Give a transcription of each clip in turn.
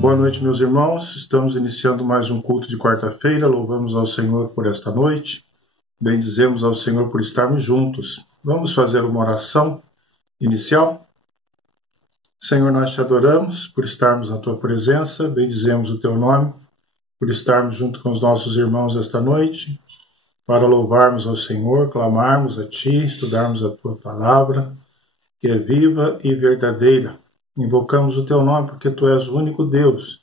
Boa noite, meus irmãos. Estamos iniciando mais um culto de quarta-feira. Louvamos ao Senhor por esta noite. Bendizemos ao Senhor por estarmos juntos. Vamos fazer uma oração inicial? Senhor, nós te adoramos por estarmos na tua presença. Bendizemos o teu nome por estarmos junto com os nossos irmãos esta noite, para louvarmos ao Senhor, clamarmos a ti, estudarmos a tua palavra, que é viva e verdadeira. Invocamos o teu nome porque tu és o único Deus,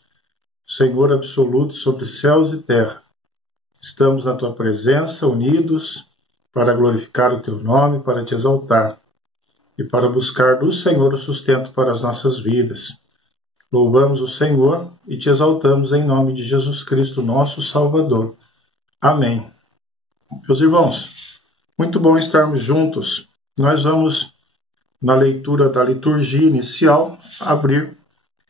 Senhor absoluto sobre céus e terra. Estamos na tua presença, unidos, para glorificar o teu nome, para te exaltar e para buscar do Senhor o sustento para as nossas vidas. Louvamos o Senhor e te exaltamos em nome de Jesus Cristo, nosso Salvador. Amém. Meus irmãos, muito bom estarmos juntos. Nós vamos, na leitura da liturgia inicial, abrir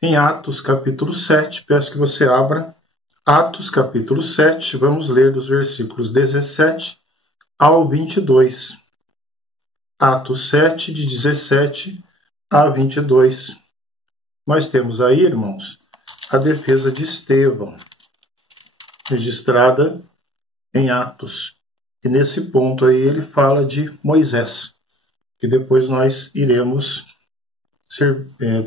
em Atos capítulo 7. Peço que você abra Atos capítulo 7. Vamos ler dos versículos 17 ao 22. Atos 7, de 17 a 22. Nós temos aí, irmãos, a defesa de Estevão, registrada em Atos. E nesse ponto aí ele fala de Moisés, que depois nós iremos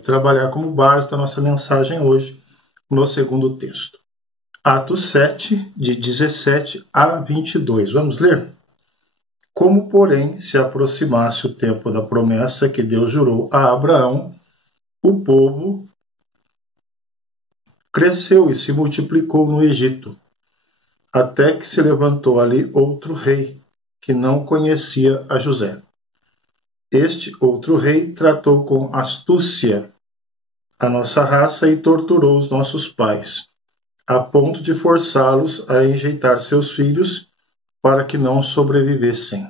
trabalhar como base da nossa mensagem hoje, no segundo texto. Atos 7, de 17 a 22. Vamos ler? Como, porém, se aproximasse o tempo da promessa que Deus jurou a Abraão, o povo cresceu e se multiplicou no Egito, até que se levantou ali outro rei, que não conhecia a José. Este outro rei tratou com astúcia a nossa raça e torturou os nossos pais, a ponto de forçá-los a enjeitar seus filhos para que não sobrevivessem.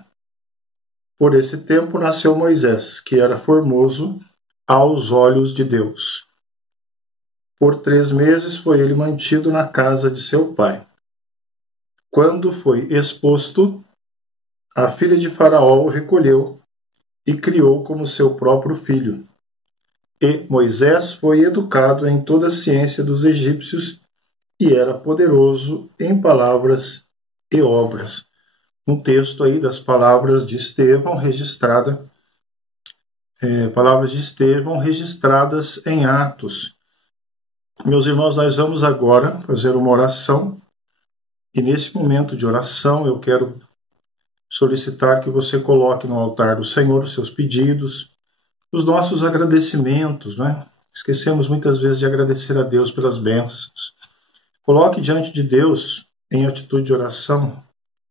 Por esse tempo nasceu Moisés, que era formoso aos olhos de Deus. Por 3 meses foi ele mantido na casa de seu pai. Quando foi exposto, a filha de Faraó o recolheu e criou como seu próprio filho. E Moisés foi educado em toda a ciência dos egípcios e era poderoso em palavras e obras. Um texto aí das palavras de Estevão registradas em Atos. Meus irmãos, nós vamos agora fazer uma oração, e nesse momento de oração eu quero solicitar que você coloque no altar do Senhor os seus pedidos, os nossos agradecimentos, né? Esquecemos muitas vezes de agradecer a Deus pelas bênçãos. Coloque diante de Deus, em atitude de oração,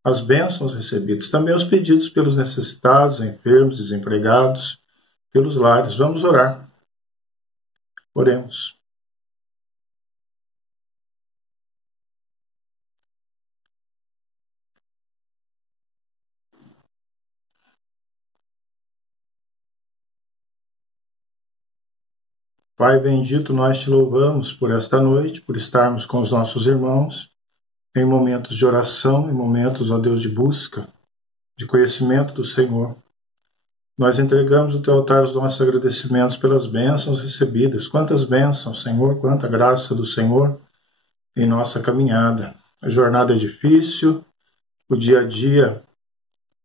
as bênçãos recebidas, também os pedidos pelos necessitados, enfermos, desempregados, pelos lares. Vamos orar. Oremos. Pai bendito, nós te louvamos por esta noite, por estarmos com os nossos irmãos, em momentos de oração, em momentos, ó Deus, de busca, de conhecimento do Senhor. Nós entregamos o teu altar os nossos agradecimentos pelas bênçãos recebidas. Quantas bênçãos, Senhor, quanta graça do Senhor em nossa caminhada. A jornada é difícil, o dia a dia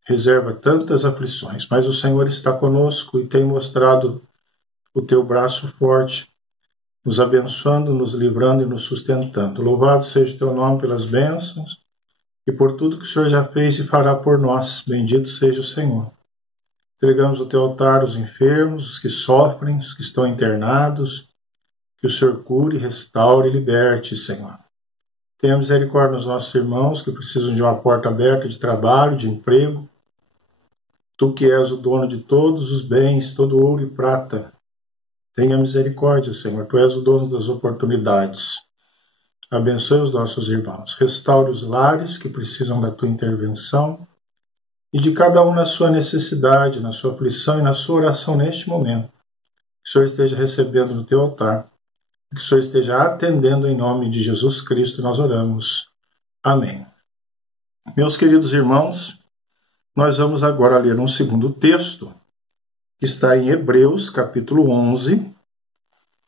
reserva tantas aflições, mas o Senhor está conosco e tem mostrado o teu braço forte, nos abençoando, nos livrando e nos sustentando. Louvado seja o teu nome pelas bênçãos e por tudo que o Senhor já fez e fará por nós. Bendito seja o Senhor. Entregamos ao teu altar os enfermos, os que sofrem, os que estão internados, que o Senhor cure, restaure e liberte, Senhor. Tenha misericórdia dos nossos irmãos que precisam de uma porta aberta de trabalho, de emprego. Tu que és o dono de todos os bens, todo ouro e prata, tenha misericórdia, Senhor. Tu és o dono das oportunidades. Abençoe os nossos irmãos. Restaure os lares que precisam da tua intervenção e de cada um na sua necessidade, na sua aflição e na sua oração neste momento. Que o Senhor esteja recebendo no teu altar. Que o Senhor esteja atendendo em nome de Jesus Cristo. Nós oramos. Amém. Meus queridos irmãos, nós vamos agora ler um segundo texto, que está em Hebreus, capítulo 11,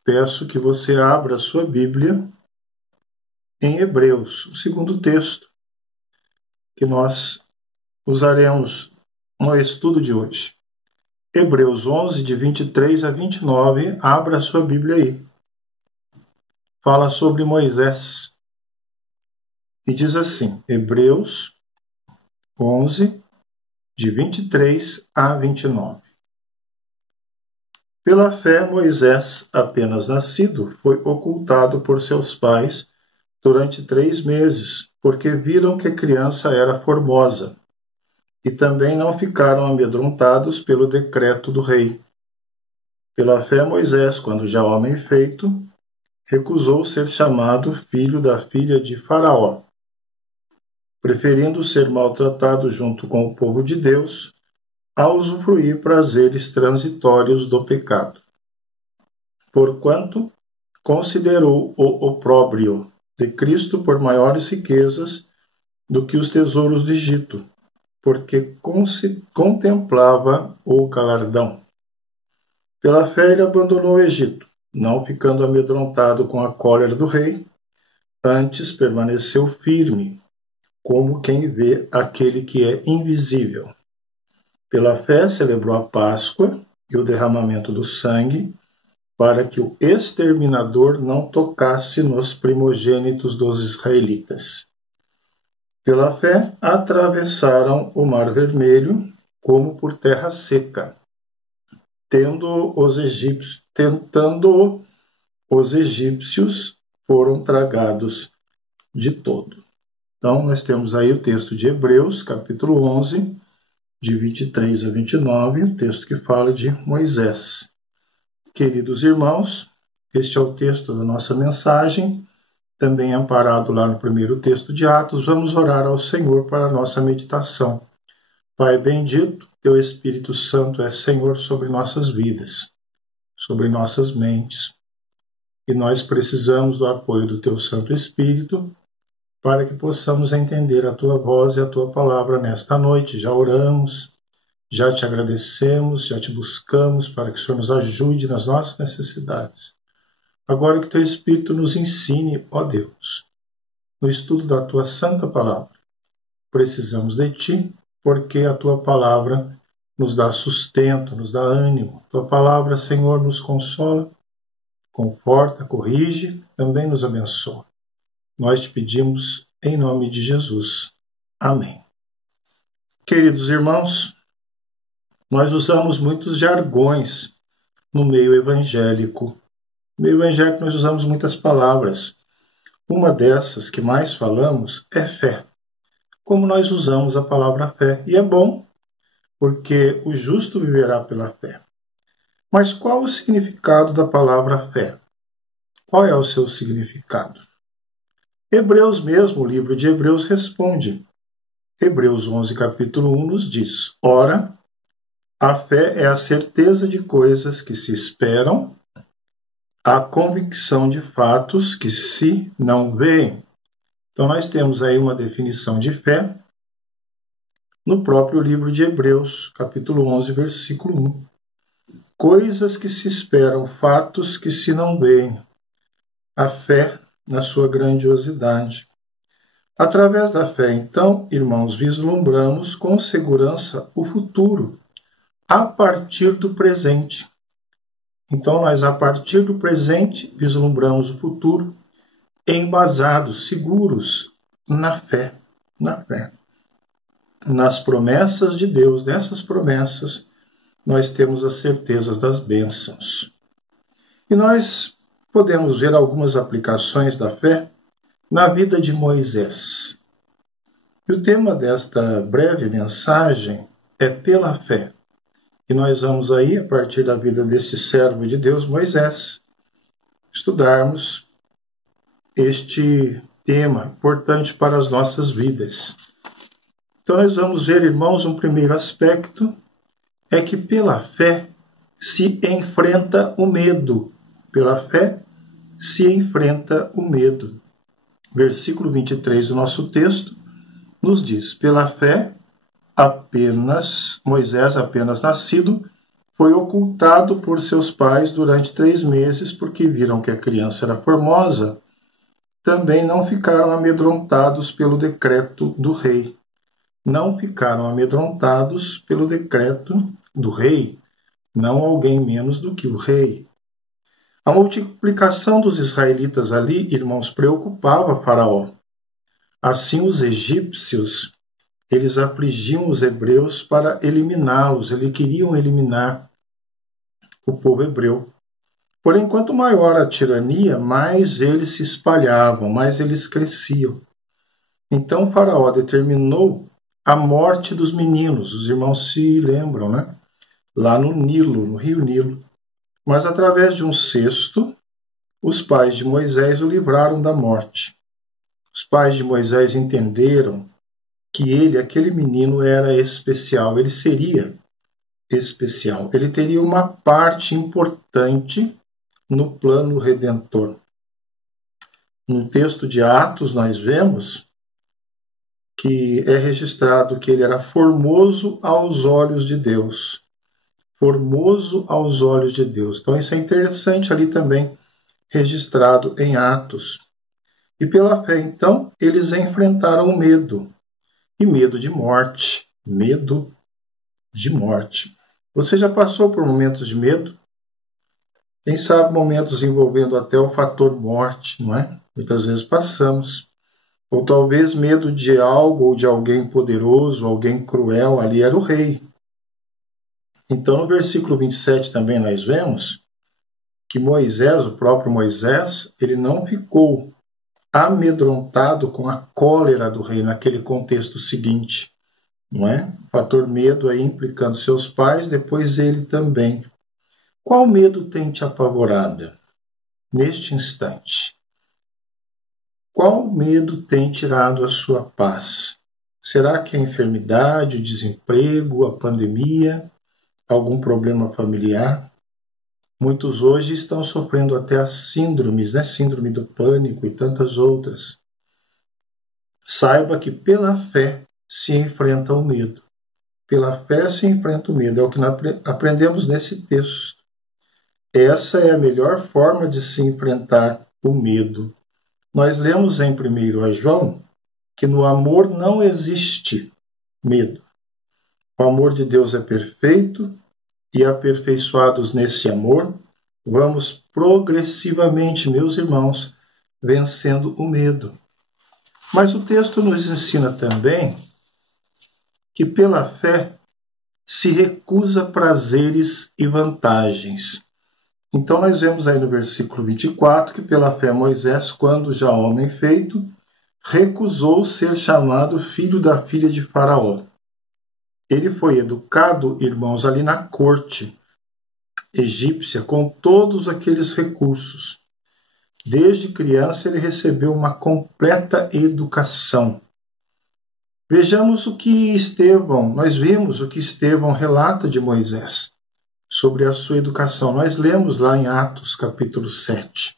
peço que você abra a sua Bíblia em Hebreus, o segundo texto que nós usaremos no estudo de hoje. Hebreus 11, de 23 a 29, abra a sua Bíblia aí. Fala sobre Moisés. E diz assim, Hebreus 11, de 23 a 29. Pela fé, Moisés, apenas nascido, foi ocultado por seus pais durante 3 meses, porque viram que a criança era formosa, e também não ficaram amedrontados pelo decreto do rei. Pela fé, Moisés, quando já homem feito, recusou ser chamado filho da filha de Faraó, preferindo ser maltratado junto com o povo de Deus, a usufruir prazeres transitórios do pecado. Porquanto considerou o opróbrio de Cristo por maiores riquezas do que os tesouros do Egito, porque contemplava o galardão. Pela fé ele abandonou o Egito, não ficando amedrontado com a cólera do rei, antes permaneceu firme, como quem vê aquele que é invisível. Pela fé celebrou a Páscoa e o derramamento do sangue, para que o exterminador não tocasse nos primogênitos dos israelitas. Pela fé atravessaram o Mar Vermelho como por terra seca, tentando os egípcios foram tragados de todo. Então, nós temos aí o texto de Hebreus, capítulo 11, de 23 a 29, o texto que fala de Moisés. Queridos irmãos, este é o texto da nossa mensagem, também amparado lá no primeiro texto de Atos. Vamos orar ao Senhor para a nossa meditação. Pai bendito, Teu Espírito Santo é Senhor sobre nossas vidas, sobre nossas mentes, e nós precisamos do apoio do Teu Santo Espírito para que possamos entender a Tua voz e a Tua palavra nesta noite. Já oramos, já Te agradecemos, já Te buscamos para que o Senhor nos ajude nas nossas necessidades. Agora que Teu Espírito nos ensine, ó Deus, no estudo da Tua Santa Palavra. Precisamos de Ti, porque a Tua Palavra nos dá sustento, nos dá ânimo. Tua Palavra, Senhor, nos consola, conforta, corrige, também nos abençoa. Nós Te pedimos em nome de Jesus. Amém. Queridos irmãos, nós usamos muitos jargões no meio evangélico. No meio evangélico nós usamos muitas palavras. Uma dessas que mais falamos é fé. Como nós usamos a palavra fé. E é bom, porque o justo viverá pela fé. Mas qual o significado da palavra fé? Qual é o seu significado? Hebreus mesmo, o livro de Hebreus, responde. Hebreus 11, capítulo 1, nos diz: Ora, a fé é a certeza de coisas que se esperam, a convicção de fatos que se não veem. Então, nós temos aí uma definição de fé no próprio livro de Hebreus, capítulo 11, versículo 1. Coisas que se esperam, fatos que se não veem. A fé na sua grandiosidade. Através da fé, então, irmãos, vislumbramos com segurança o futuro, a partir do presente. Então, nós, a partir do presente, vislumbramos o futuro, embasados, seguros na fé, nas promessas de Deus. Nessas promessas, nós temos as certezas das bênçãos. E nós podemos ver algumas aplicações da fé na vida de Moisés. E o tema desta breve mensagem é pela fé. E nós vamos aí, a partir da vida deste servo de Deus, Moisés, estudarmos este tema importante para as nossas vidas. Então nós vamos ver, irmãos, um primeiro aspecto é que pela fé se enfrenta o medo. Pela fé se enfrenta o medo. Versículo 23 do nosso texto nos diz: pela fé, Moisés apenas nascido, foi ocultado por seus pais durante 3 meses, porque viram que a criança era formosa. Também não ficaram amedrontados pelo decreto do rei. Não ficaram amedrontados pelo decreto do rei, não alguém menos do que o rei. A multiplicação dos israelitas ali, irmãos, preocupava Faraó. Assim, os egípcios, eles afligiam os hebreus para eliminá-los, eles queriam eliminar o povo hebreu. Porém, quanto maior a tirania, mais eles se espalhavam, mais eles cresciam. Então, Faraó determinou a morte dos meninos. Os irmãos se lembram, né? Lá no Nilo, no rio Nilo. Mas através de um cesto, os pais de Moisés o livraram da morte. Os pais de Moisés entenderam que ele, aquele menino, era especial, ele seria especial, ele teria uma parte importante no plano redentor. No texto de Atos, nós vemos que é registrado que ele era formoso aos olhos de Deus. Formoso aos olhos de Deus. Então, isso é interessante ali também, registrado em Atos. E pela fé, então, eles enfrentaram o medo. E medo de morte. Medo de morte. Você já passou por momentos de medo? Quem sabe momentos envolvendo até o fator morte, não é? Muitas vezes passamos. Ou talvez medo de algo ou de alguém poderoso, alguém cruel. Ali era o rei. Então, no versículo 27 também nós vemos que Moisés, o próprio Moisés, ele não ficou amedrontado com a cólera do rei naquele contexto seguinte, não é? O fator medo aí implicando seus pais, depois ele também. Qual medo tem te apavorado neste instante? Qual medo tem tirado a sua paz? Será que a enfermidade, o desemprego, a pandemia, algum problema familiar? Muitos hoje estão sofrendo até as síndromes, né? Síndrome do pânico e tantas outras. Saiba que pela fé se enfrenta o medo. Pela fé se enfrenta o medo. É o que nós aprendemos nesse texto. Essa é a melhor forma de se enfrentar o medo. Nós lemos em 1 João que no amor não existe medo. O amor de Deus é perfeito e aperfeiçoados nesse amor, vamos progressivamente, meus irmãos, vencendo o medo. Mas o texto nos ensina também que pela fé se recusa prazeres e vantagens. Então nós vemos aí no versículo 24 que pela fé Moisés, quando já homem feito, recusou ser chamado filho da filha de Faraó. Ele foi educado, irmãos, ali na corte egípcia, com todos aqueles recursos. Desde criança ele recebeu uma completa educação. Vejamos nós vimos o que Estevão relata de Moisés sobre a sua educação. Nós lemos lá em Atos, capítulo 7.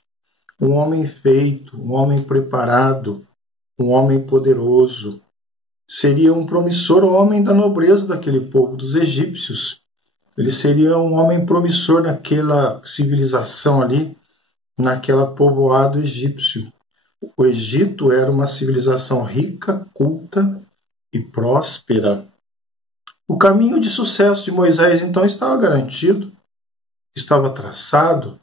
Um homem feito, um homem preparado, um homem poderoso. Seria um promissor homem da nobreza daquele povo dos egípcios. Ele seria um homem promissor naquela civilização ali, naquela povoado egípcio. O Egito era uma civilização rica, culta e próspera. O caminho de sucesso de Moisés, então, estava garantido, estava traçado.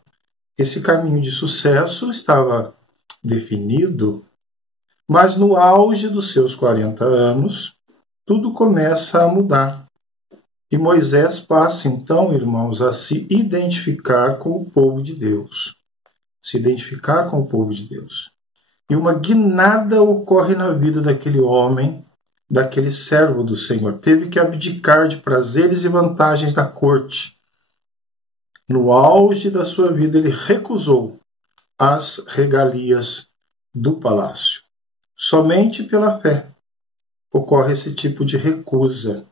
Esse caminho de sucesso estava definido. Mas no auge dos seus 40 anos, tudo começa a mudar. E Moisés passa, então, irmãos, a se identificar com o povo de Deus. Se identificar com o povo de Deus. E uma guinada ocorre na vida daquele homem, daquele servo do Senhor. Teve que abdicar de prazeres e vantagens da corte. No auge da sua vida, ele recusou as regalias do palácio. Somente pela fé ocorre esse tipo de recusa.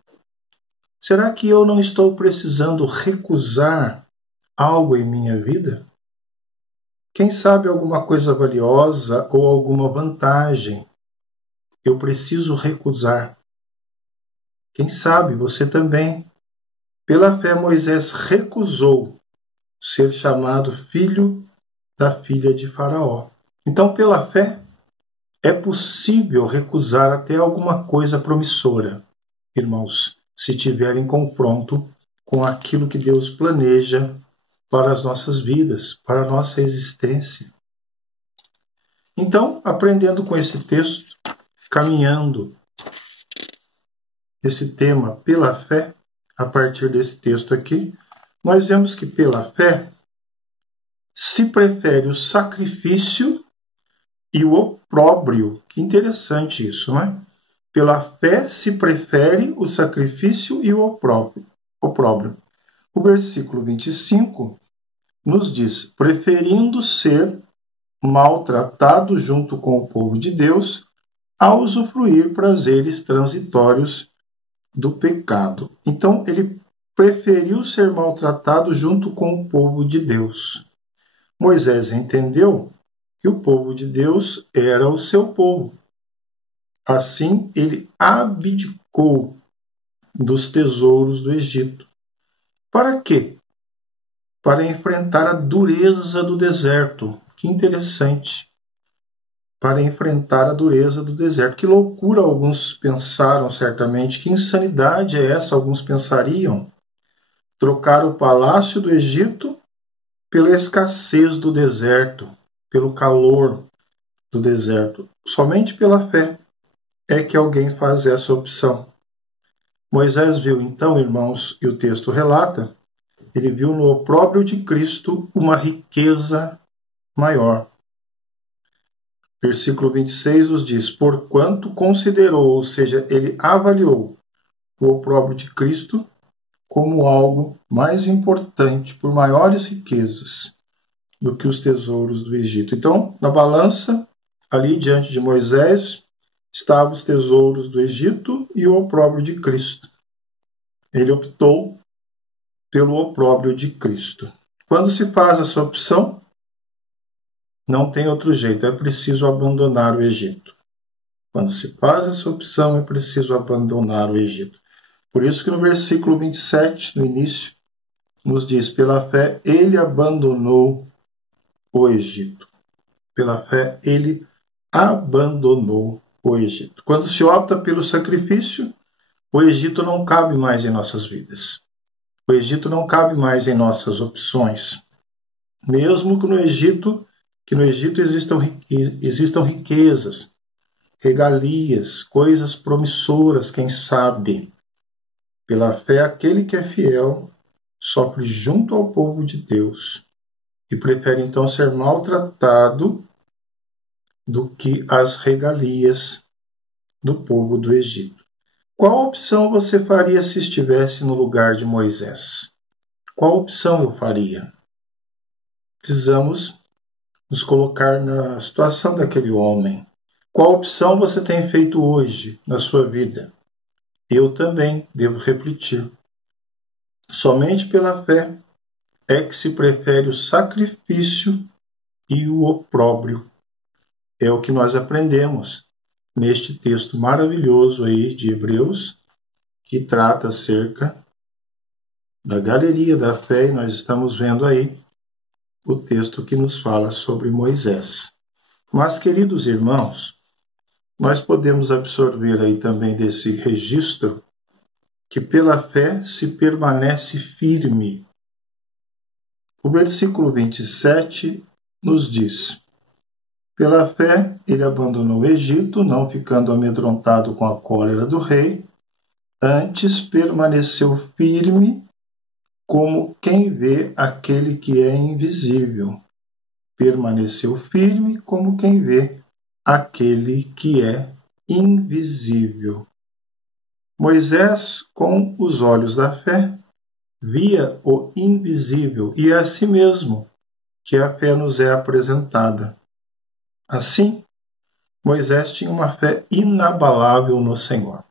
Será que eu não estou precisando recusar algo em minha vida? Quem sabe alguma coisa valiosa ou alguma vantagem eu preciso recusar. Quem sabe você também Pela fé, Moisés recusou ser chamado filho da filha de Faraó. Então, pela fé, é possível recusar até alguma coisa promissora, irmãos, se tiver em confronto com aquilo que Deus planeja para as nossas vidas, para a nossa existência. Então, aprendendo com esse texto, caminhando esse tema pela fé, a partir desse texto aqui, nós vemos que pela fé se prefere o sacrifício e o opróbrio. Que interessante isso, não é? Pela fé se prefere o sacrifício e o opróbrio. O versículo 25 nos diz: preferindo ser maltratado junto com o povo de Deus, a usufruir prazeres transitórios do pecado. Então, ele preferiu ser maltratado junto com o povo de Deus. Moisés entendeu que o povo de Deus era o seu povo. Assim, ele abdicou dos tesouros do Egito. Para quê? Para enfrentar a dureza do deserto. Que interessante. Para enfrentar a dureza do deserto. Que loucura, alguns pensaram certamente. Que insanidade é essa? Alguns pensariam. Trocar o palácio do Egito pela escassez do deserto, pelo calor do deserto. Somente pela fé é que alguém faz essa opção. Moisés viu então, irmãos, e o texto relata, ele viu no opróbrio de Cristo uma riqueza maior. Versículo 26 nos diz: porquanto considerou, ou seja, ele avaliou o opróbrio de Cristo como algo mais importante, por maiores riquezas, do que os tesouros do Egito. Então, na balança, ali diante de Moisés, estavam os tesouros do Egito e o opróbrio de Cristo. Ele optou pelo opróbrio de Cristo. Quando se faz essa opção, não tem outro jeito, é preciso abandonar o Egito. Quando se faz essa opção, é preciso abandonar o Egito. Por isso que no versículo 27, no início, nos diz: pela fé ele abandonou o Egito. Pela fé ele abandonou o Egito. Quando se opta pelo sacrifício, o Egito não cabe mais em nossas vidas. O Egito não cabe mais em nossas opções. Mesmo que no Egito existam riquezas, regalias, coisas promissoras, quem sabe. Pela fé, aquele que é fiel sofre junto ao povo de Deus e prefere então ser maltratado do que as regalias do povo do Egito. Qual opção você faria se estivesse no lugar de Moisés? Qual opção eu faria? Precisamos nos colocar na situação daquele homem. Qual opção você tem feito hoje na sua vida? Eu também devo refletir. Somente pela fé é que se prefere o sacrifício e o opróbrio. É o que nós aprendemos neste texto maravilhoso aí de Hebreus, que trata acerca da galeria da fé, e nós estamos vendo aí o texto que nos fala sobre Moisés. Mas, queridos irmãos, nós podemos absorver aí também desse registro que pela fé se permanece firme. O versículo 27 nos diz: pela fé ele abandonou o Egito, não ficando amedrontado com a cólera do rei, antes permaneceu firme como quem vê aquele que é invisível. Permaneceu firme como quem vê aquele que é invisível. Moisés, com os olhos da fé, via o invisível, e é a si mesmo que a fé nos é apresentada. Assim, Moisés tinha uma fé inabalável no Senhor.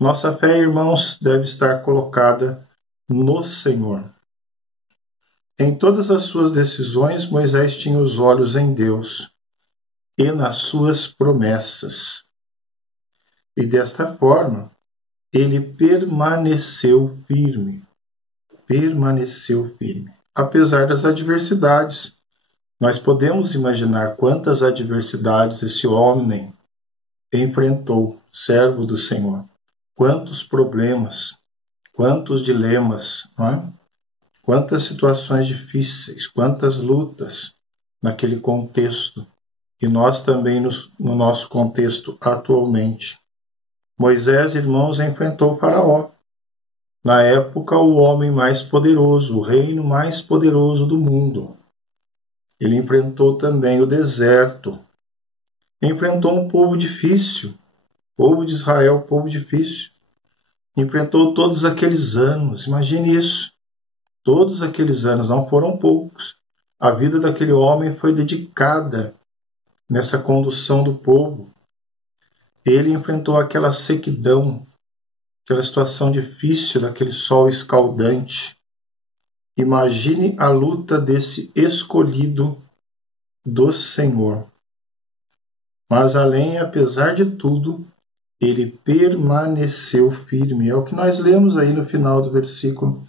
Nossa fé, irmãos, deve estar colocada no Senhor. Em todas as suas decisões, Moisés tinha os olhos em Deus e nas suas promessas. E desta forma, ele permaneceu firme. permaneceu firme. Apesar das adversidades, nós podemos imaginar quantas adversidades esse homem enfrentou, servo do Senhor. Quantos problemas, quantos dilemas, não é? Quantas situações difíceis, quantas lutas naquele contexto. E nós também no nosso contexto atualmente. Moisés, irmãos, enfrentou Faraó. Na época, o homem mais poderoso, o reino mais poderoso do mundo. Ele enfrentou também o deserto. Enfrentou um povo difícil, povo de Israel, povo difícil. Enfrentou todos aqueles anos, imagine isso. Todos aqueles anos, não foram poucos. A vida daquele homem foi dedicada nessa condução do povo. Ele enfrentou aquela sequidão, aquela situação difícil daquele sol escaldante. Imagine a luta desse escolhido do Senhor. Mas além, apesar de tudo, ele permaneceu firme. É o que nós lemos aí no final do versículo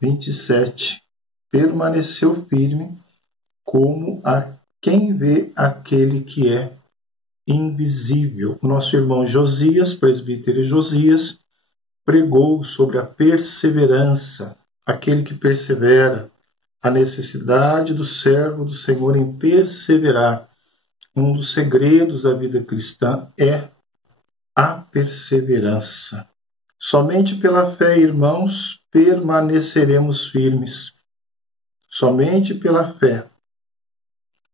27. Permaneceu firme como a quem vê aquele que é invisível. O nosso irmão Josias, presbítero Josias, pregou sobre a perseverança, aquele que persevera, a necessidade do servo do Senhor em perseverar. Um dos segredos da vida cristã é a perseverança. Somente pela fé, irmãos, permaneceremos firmes. Somente pela fé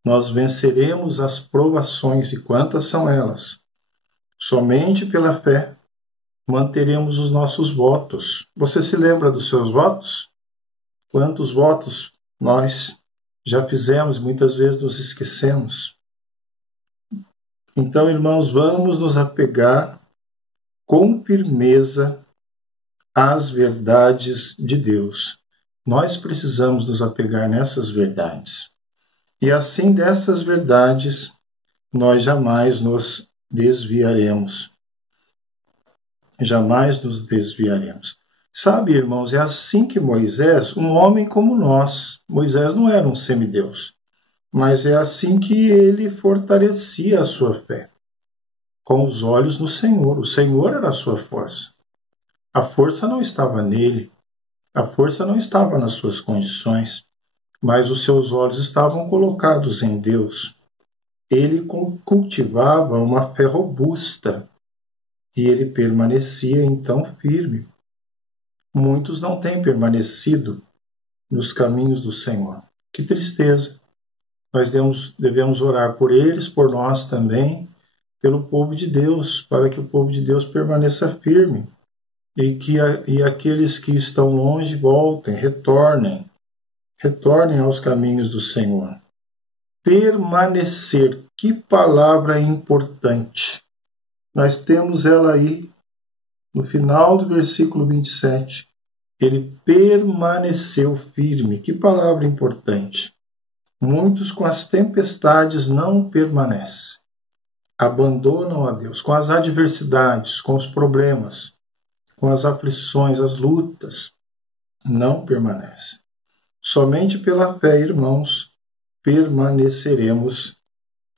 nós venceremos as provações, e quantas são elas? Somente pela fé manteremos os nossos votos. Você se lembra dos seus votos? Quantos votos nós já fizemos, muitas vezes nos esquecemos. Então, irmãos, vamos nos apegar com firmeza às verdades de Deus. Nós precisamos nos apegar nessas verdades. E assim, dessas verdades, nós jamais nos desviaremos. Jamais nos desviaremos. Sabe, irmãos, é assim que Moisés, um homem como nós, Moisés não era um semideus, mas é assim que ele fortalecia a sua fé, com os olhos no Senhor. O Senhor era a sua força. A força não estava nele, a força não estava nas suas condições, mas os seus olhos estavam colocados em Deus. Ele cultivava uma fé robusta e ele permanecia então firme. Muitos não têm permanecido nos caminhos do Senhor. Que tristeza! Nós devemos orar por eles, por nós também, pelo povo de Deus, para que o povo de Deus permaneça firme e aqueles que estão longe voltem, retornem aos caminhos do Senhor. Permanecer, que palavra importante. Nós temos ela aí no final do versículo 27. Ele permaneceu firme. Que palavra importante. Muitos com as tempestades não permanecem. Abandonam a Deus. Com as adversidades, com os problemas, com as aflições, as lutas, não permanecem. Somente pela fé, irmãos, permaneceremos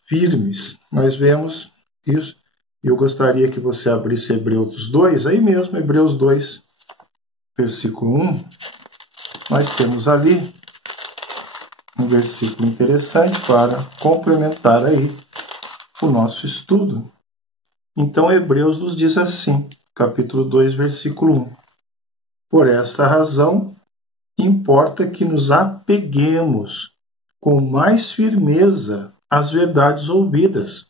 firmes. Nós vemos isso. E eu gostaria que você abrisse Hebreus 2, aí mesmo, Hebreus 2, versículo 1. Nós temos ali um versículo interessante para complementar aí o nosso estudo. Então, Hebreus nos diz assim, capítulo 2, versículo 1. Por essa razão, importa que nos apeguemos com mais firmeza às verdades ouvidas,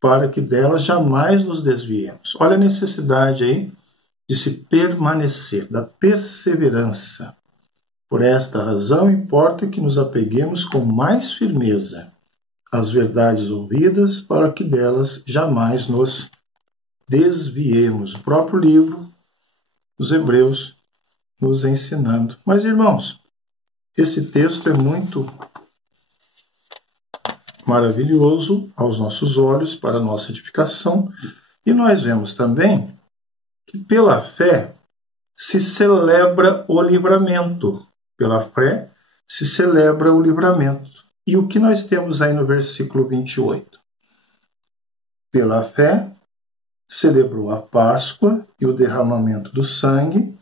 para que delas jamais nos desviemos. Olha a necessidade aí de se permanecer, da perseverança. Por esta razão, importa que nos apeguemos com mais firmeza às verdades ouvidas, para que delas jamais nos desviemos. O próprio livro dos Hebreus nos ensinando. Mas, irmãos, esse texto é muito maravilhoso aos nossos olhos, para a nossa edificação, e nós vemos também que pela fé se celebra o livramento. Pela fé se celebra o livramento. E o que nós temos aí no versículo 28? Pela fé celebrou a Páscoa e o derramamento do sangue,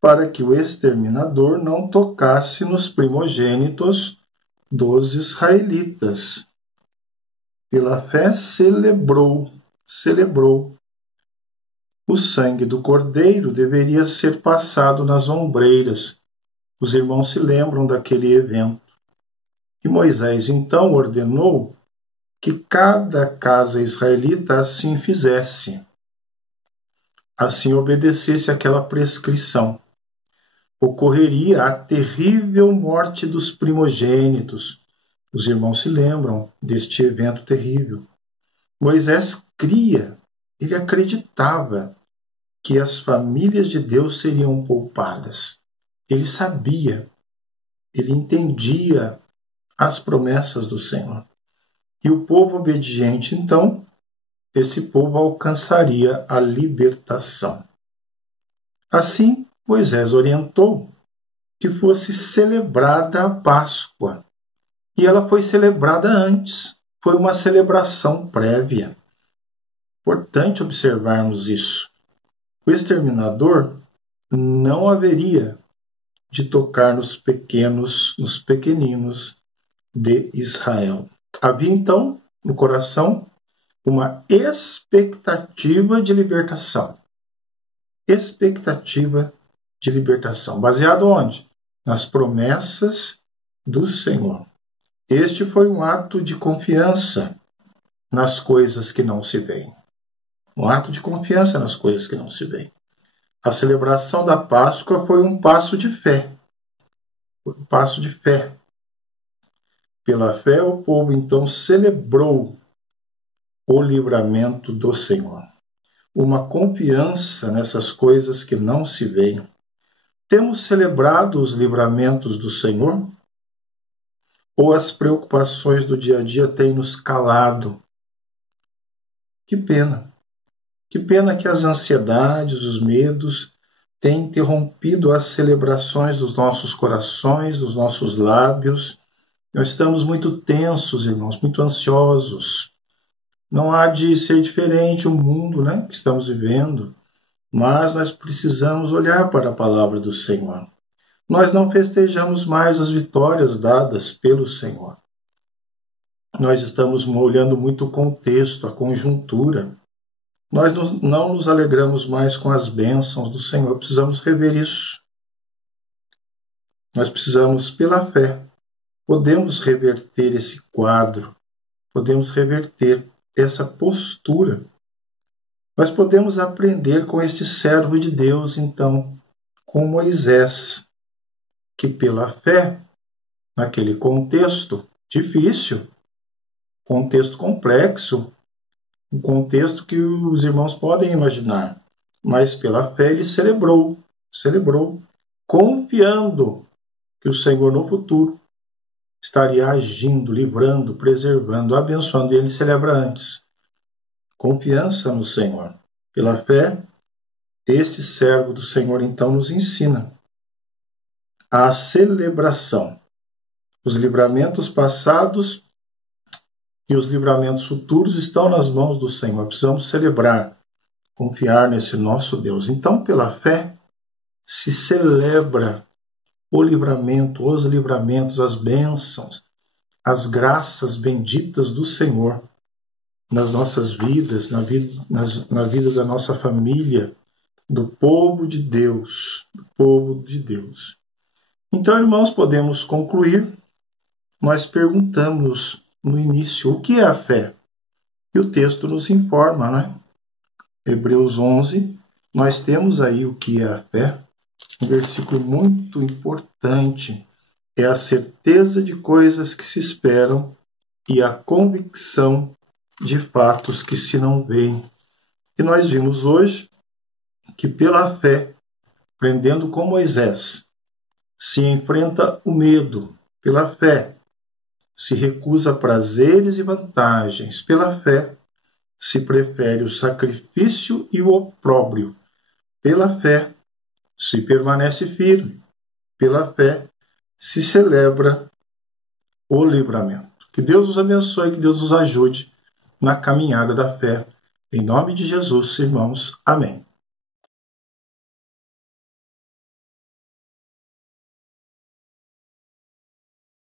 para que o exterminador não tocasse nos primogênitos dos israelitas. Pela fé celebrou. O sangue do cordeiro deveria ser passado nas ombreiras. Os irmãos se lembram daquele evento. E Moisés então ordenou que cada casa israelita assim fizesse. Assim obedecesse àquela prescrição. Ocorreria a terrível morte dos primogênitos. Os irmãos se lembram deste evento terrível. Moisés cria, ele acreditava que as famílias de Deus seriam poupadas. Ele sabia, ele entendia as promessas do Senhor. E o povo obediente, então, esse povo alcançaria a libertação. Assim, Moisés orientou que fosse celebrada a Páscoa. E ela foi celebrada antes. Foi uma celebração prévia. Importante observarmos isso. O exterminador não haveria de tocar nos pequeninos de Israel. Havia, então, no coração, uma expectativa de libertação. Expectativa de libertação. Baseado onde? Nas promessas do Senhor. Este foi um ato de confiança nas coisas que não se veem. Um ato de confiança nas coisas que não se veem. A celebração da Páscoa foi um passo de fé. Foi um passo de fé. Pela fé, o povo então celebrou o livramento do Senhor. Uma confiança nessas coisas que não se veem. Temos celebrado os livramentos do Senhor? Ou as preocupações do dia a dia têm nos calado? Que pena. Que pena que as ansiedades, os medos têm interrompido as celebrações dos nossos corações, dos nossos lábios. Nós estamos muito tensos, irmãos, muito ansiosos. Não há de ser diferente o mundo, que estamos vivendo, mas nós precisamos olhar para a palavra do Senhor. Nós não festejamos mais as vitórias dadas pelo Senhor. Nós estamos olhando muito o contexto, a conjuntura. Nós não nos alegramos mais com as bênçãos do Senhor. Precisamos rever isso. Nós precisamos, pela fé, podemos reverter esse quadro, podemos reverter essa postura. Nós podemos aprender com este servo de Deus, então, com Moisés, que pela fé, naquele contexto difícil, contexto complexo, um contexto que os irmãos podem imaginar, mas pela fé ele celebrou, confiando que o Senhor no futuro estaria agindo, livrando, preservando, abençoando, e ele celebra antes. Confiança no Senhor. Pela fé, este servo do Senhor então nos ensina a celebração. Os livramentos passados e os livramentos futuros estão nas mãos do Senhor. Precisamos celebrar, confiar nesse nosso Deus. Então, pela fé, se celebra o livramento, os livramentos, as bênçãos, as graças benditas do Senhor nas nossas vidas, na vida da nossa família, do povo de Deus, Então, irmãos, podemos concluir. Nós perguntamos no início o que é a fé? E o texto nos informa, Hebreus 11, nós temos aí o que é a fé. Um versículo muito importante. É a certeza de coisas que se esperam e a convicção de fatos que se não veem. E nós vimos hoje que pela fé, aprendendo com Moisés, se enfrenta o medo. Pela fé, se recusa prazeres e vantagens. Pela fé, se prefere o sacrifício e o opróbrio. Pela fé, se permanece firme, pela fé se celebra o livramento. Que Deus os abençoe, que Deus os ajude na caminhada da fé. Em nome de Jesus, irmãos. Amém.